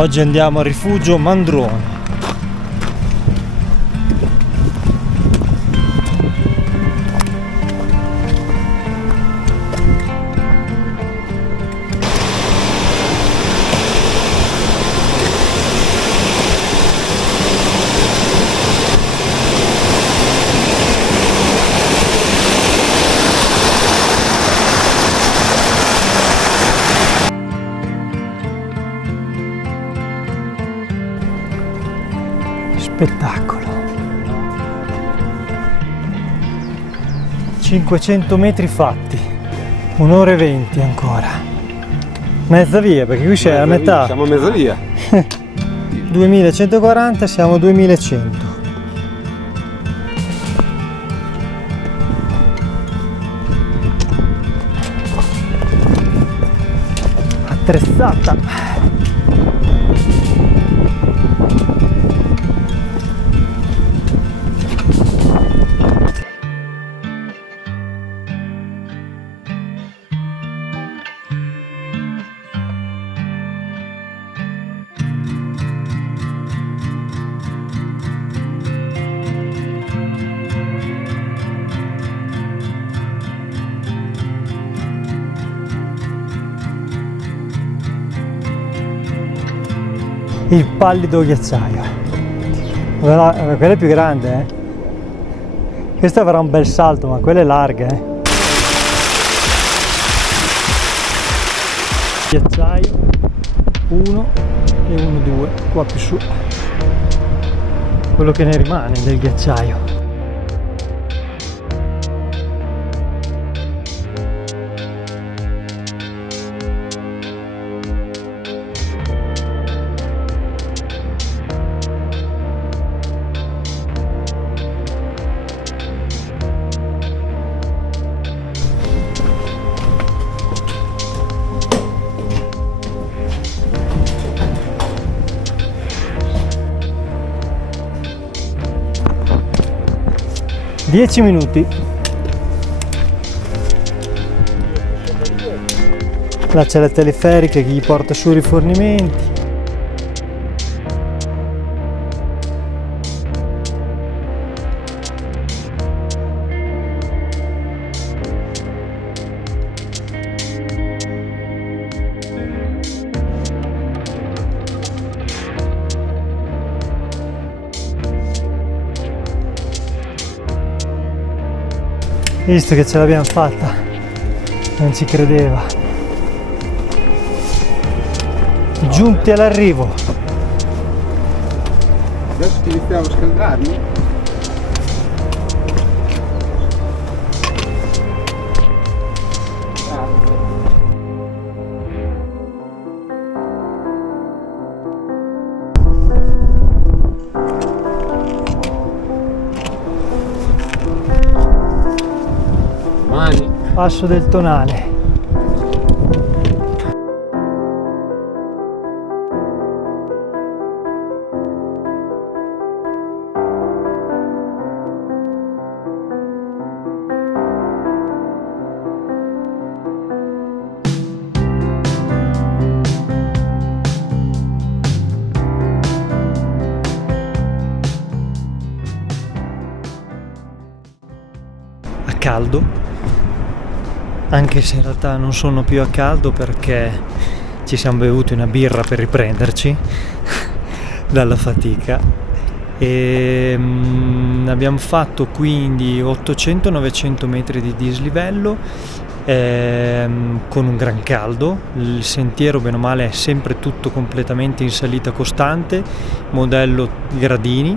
Oggi andiamo al rifugio Mandroni. Spettacolo. 500 metri fatti, 1 ora e 20 ancora. Mezza via, perché qui c'è la metà. Siamo a mezza via. 2140, siamo a 2100. Attrezzata. Il pallido ghiacciaio. Quella è più grande, eh? Questa avrà un bel salto, ma quella è larga, eh? Ghiacciaio 1 e 1, 2, qua più su. Quello che ne rimane del ghiacciaio. Dieci minuti. Là c'è la teleferica che gli porta su i rifornimenti. Visto che ce l'abbiamo fatta, non ci credeva. Giunti all'arrivo. Adesso ti iniziamo a scaldarmi? Passo del Tonale. A caldo. Anche se in realtà non sono più a caldo perché ci siamo bevuti una birra per riprenderci dalla fatica e abbiamo fatto quindi 800-900 metri di dislivello con un gran caldo. Il sentiero bene o male è sempre tutto completamente in salita costante, modello gradini,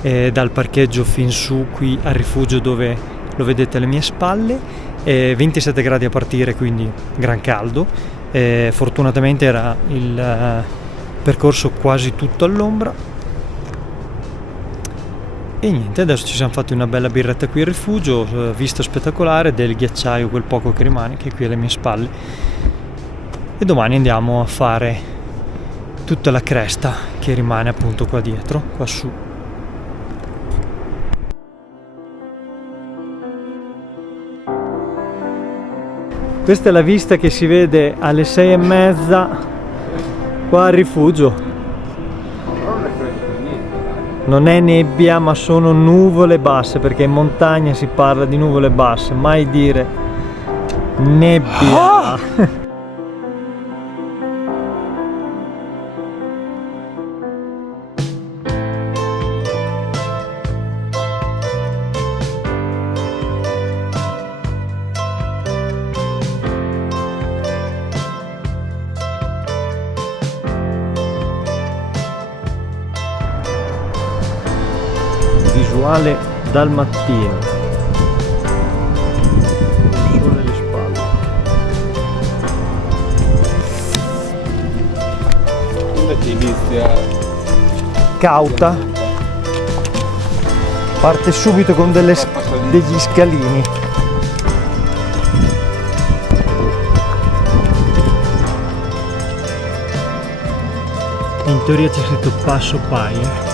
dal parcheggio fin su qui al rifugio dove lo vedete alle mie spalle. 27 gradi a partire, quindi gran caldo. Fortunatamente era il percorso quasi tutto all'ombra e niente, adesso ci siamo fatti una bella birretta qui al rifugio, vista spettacolare del ghiacciaio, quel poco che rimane, che è qui alle mie spalle, e domani andiamo a fare tutta la cresta che rimane appunto qua dietro, qua su. Questa è la vista che si vede alle 6:30 Qua al rifugio. Però non è freddo per niente, dai. Non è nebbia, ma sono nuvole basse, perché in montagna si parla di nuvole basse, mai dire nebbia. Visuale dal mattino, il sole alle spalle. Quando che inizia? Cauta, parte subito con degli scalini. In teoria c'è scritto Passo Paia.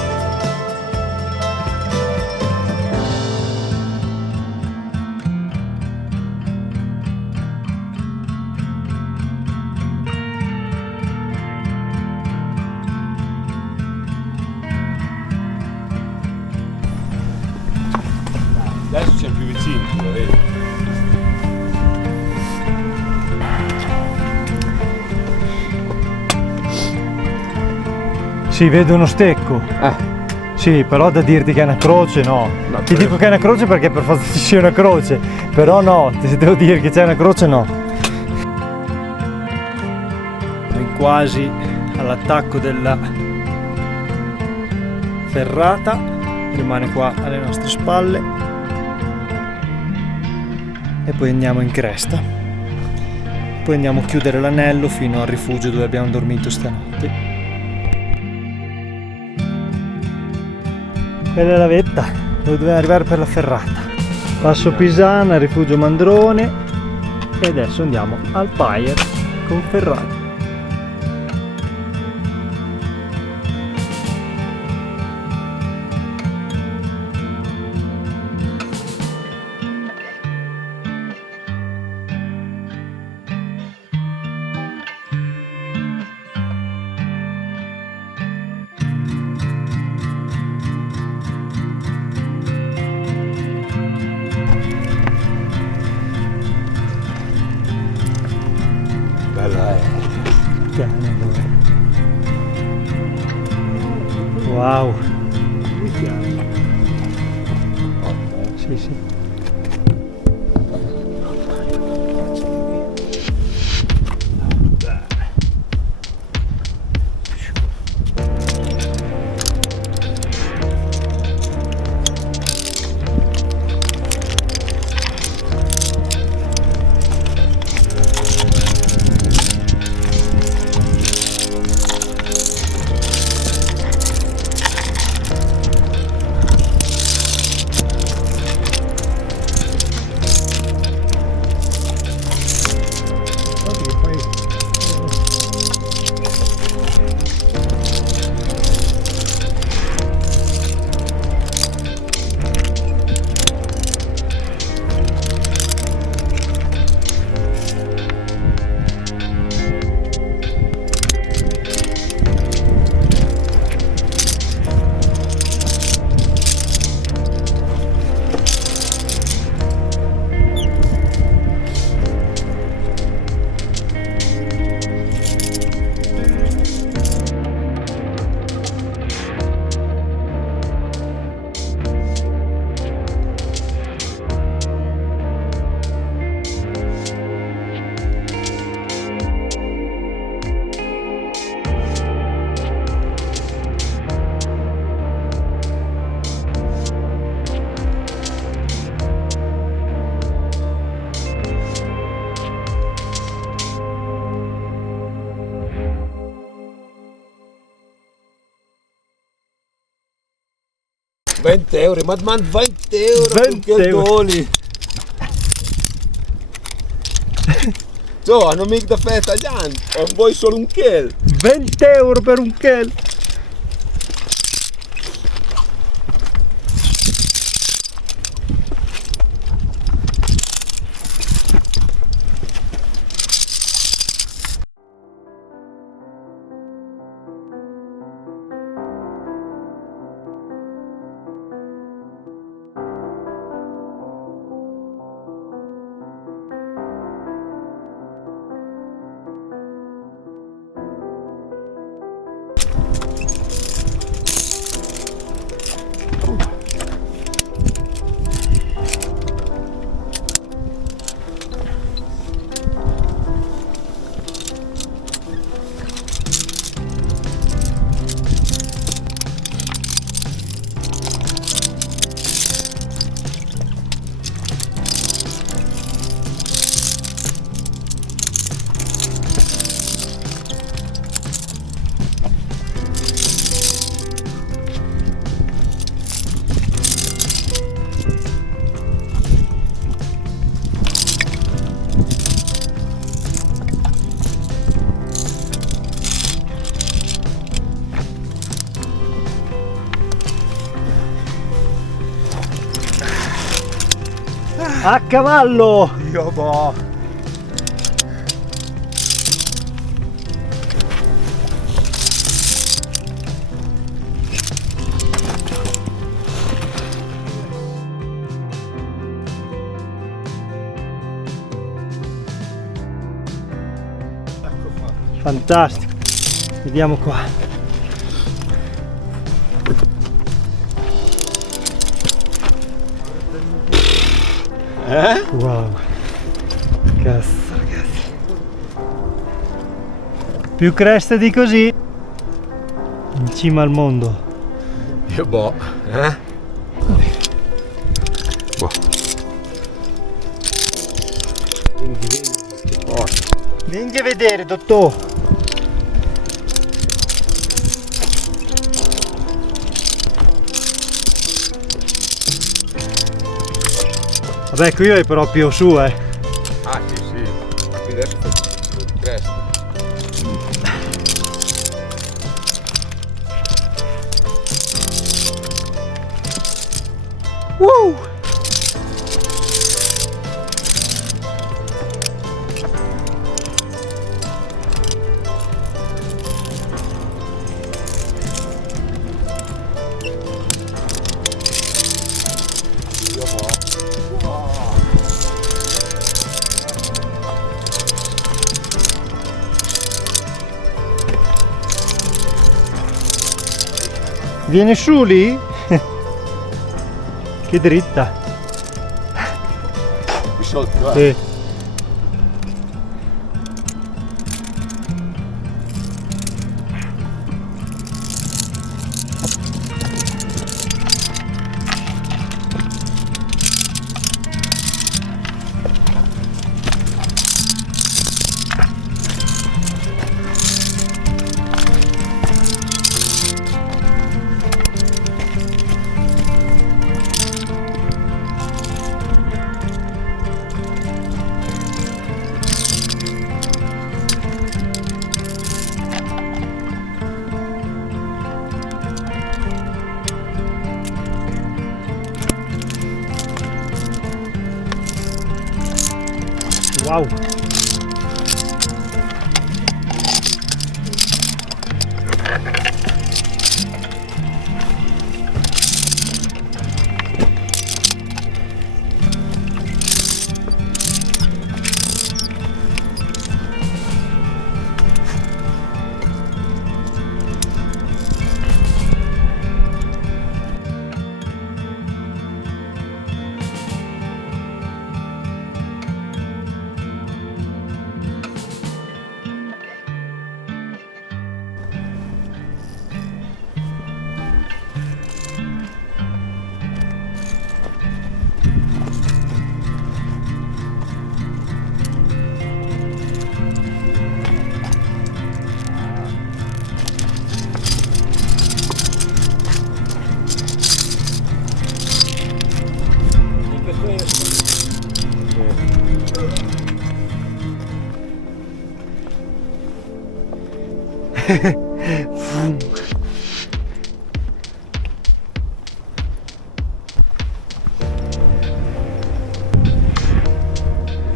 Adesso siamo più vicini, lo vedi? Sì, vedo uno stecco. Sì, però da dirti che è una croce no. Ti dico che è una croce perché per forza ci sia una croce, però no, ti devo dire che c'è una croce no. Quasi all'attacco della ferrata, rimane qua alle nostre spalle e poi andiamo in cresta. Poi andiamo a chiudere l'anello fino al rifugio dove abbiamo dormito stanotte. Quella è la vetta dove dobbiamo arrivare per la ferrata. Passo Pisana, rifugio Mandrone e adesso andiamo al Paia con ferrata. Bella Wow. Sì, sì. €20, ma 20 euro 20 per euro. doni. Hanno mica da festa tagliando, vuoi solo un kill. 20 euro per un kill. A cavallo! Io boh. Fantastico. Vediamo qua. Wow. Cazzo, ragazzi. Più creste di così in cima al mondo. Io boh. Boh. Vieni a vedere, dottore. Vabbè, qui è proprio su, Ah sì sì. Qui adesso faccio cresta. Viene su lì? Che dritta. Qui sotto, Sì. Wow.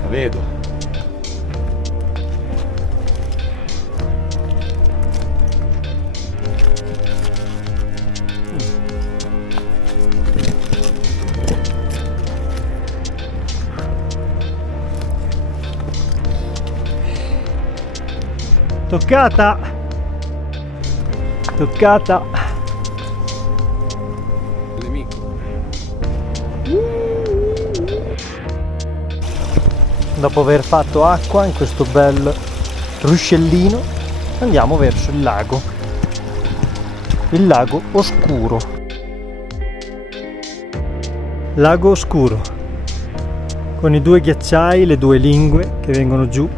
La vedo. Toccata. Toccata. Nemico. Dopo aver fatto acqua in questo bel ruscellino, andiamo verso il lago oscuro. Lago oscuro, con i due ghiacciai, le due lingue che vengono giù.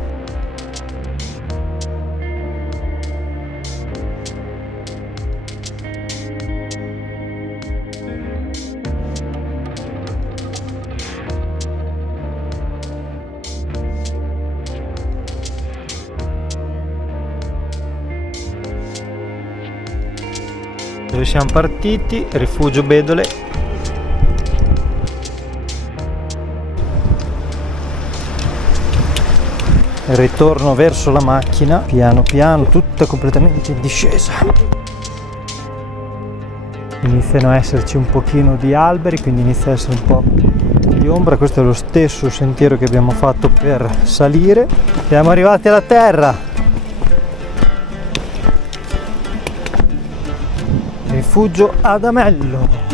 Dove siamo partiti? Rifugio Bedole. ritorno verso la macchina, piano piano, tutta completamente in discesa. Iniziano a esserci un pochino di alberi, quindi inizia a essere un po' di ombra. Questo è lo stesso sentiero che abbiamo fatto per salire. Siamo arrivati alla terra. Rifugio Adamello.